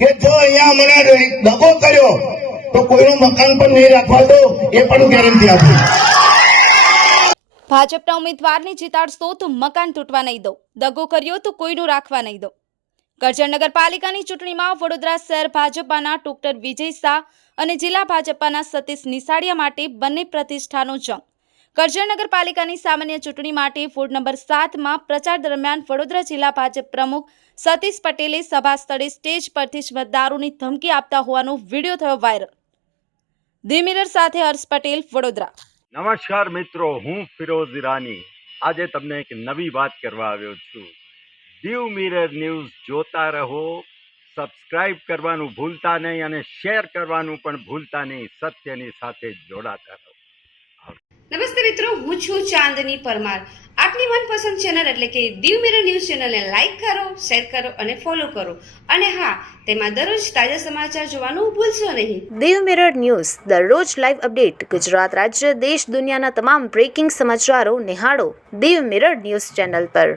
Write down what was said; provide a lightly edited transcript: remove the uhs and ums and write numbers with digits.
કે જો અહીંયા મને દગો કર્યો તો કોઈનું મકાન પણ નહીં રાખવા દો, એ પણ ગેરંટી આપું. ભાજપના ઉમેદવારને જીતાડશો તો મકાન તૂટવા નહીં દો, દગો કર્યો તો કોઈનું રાખવા નહીં દો. કરજણ નગરપાલિકાની ચૂંટણીમાં વડોદરા શહેર ભાજપાના ડોક્ટર વિજય શાહ અને જિલ્લા ભાજપાના સતીશ નિસાડિયા માટે બંને પ્રતિષ્ઠાનો જંગ. કરજણ નગરપાલિકાની સામાન્ય ચૂંટણી માટે વોર્ડ નંબર 7માં પ્રચાર દરમિયાન વડોદરા જિલ્લા ભાજપ પ્રમુખ સતીશ પટેલે સભા સ્થળે સ્ટેજ પરથી જ મતદારોની ધમકી આપતા હોવાનો વિડીયો થયો વાયરલ. ધી મિરર સાથે હર્ષ પટેલ, વડોદરા. નમસ્કાર મિત્રો, હું ફિરોઝ ઈરાની આજે તમને એક નવી વાત કરવા આવ્યો છું. દીવ મિરર ન્યૂઝ જોતા રહો, સબસ્ક્રાઇબ કરવાનું ભૂલતા નહીં અને શેર કરવાનું પણ ભૂલતા નહીં. સત્યની સાથે જોડાતા રહો. નમસ્તે મિત્રો, હું છું ચાંદની પરમાર. આપની મનપસંદ ચેનલ એટલે કે દીવ મિરર ન્યૂઝ ચેનલને લાઈક કરો, શેર કરો અને ફોલો કરો. અને હા, તેમાં દરરોજ તાજા સમાચાર જોવાનું ભૂલશો નહીં. દીવ મિરર ન્યૂઝ દરરોજ લાઈવ અપડેટ. ગુજરાત રાજ્ય, દેશ, દુનિયાના તમામ બ્રેકિંગ સમાચારો નિહાળો દીવ મિરર ન્યૂઝ ચેનલ પર.